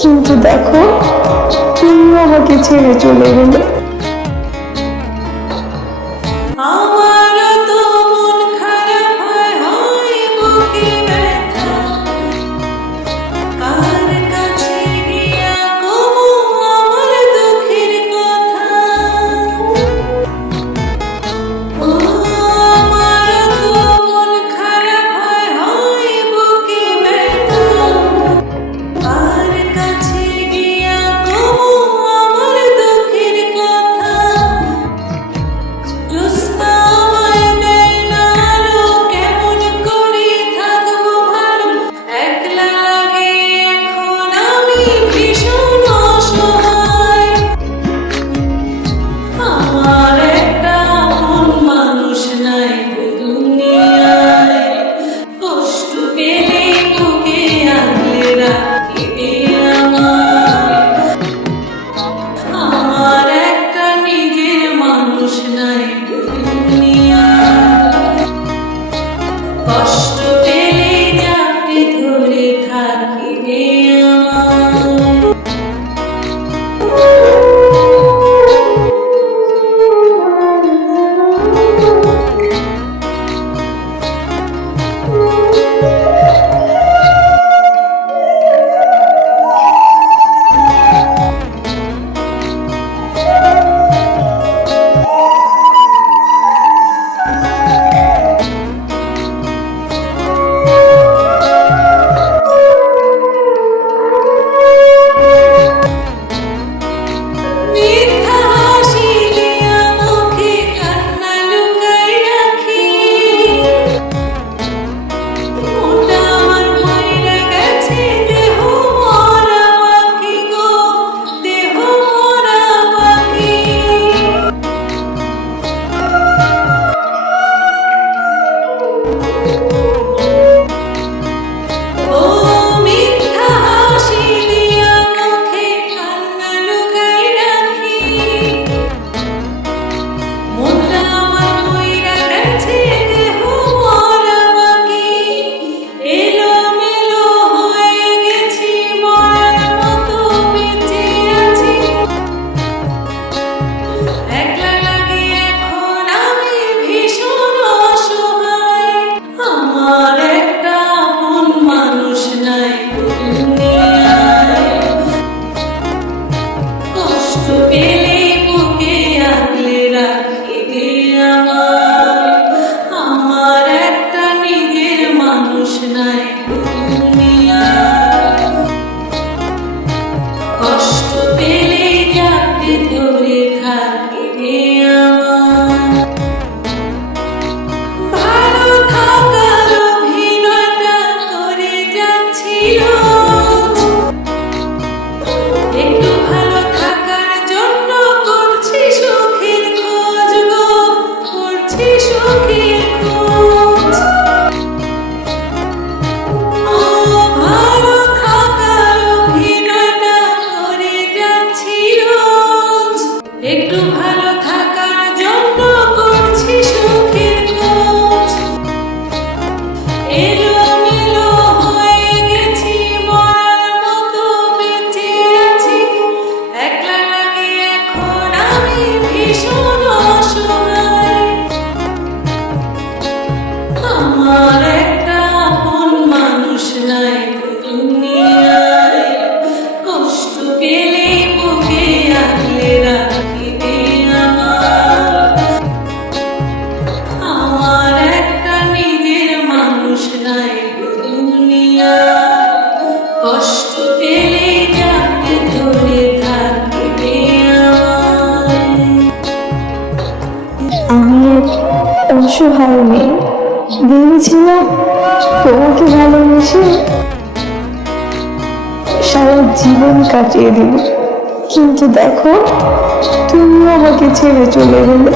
কিন্তু দেখো তুমি আমাকে ছেড়ে চলে গেলে। পেলে বুকে আগলে রাখিবে আমার। আমার একটা নিজের মানুষ নাই। সুখী অসহায় মেয়ে ভেবেছিলাম তোমাকে ভালোবেসে সারা জীবন কাটিয়ে দিল কিন্তু দেখো তুমি আমাকে ছেড়ে চলে গেলে।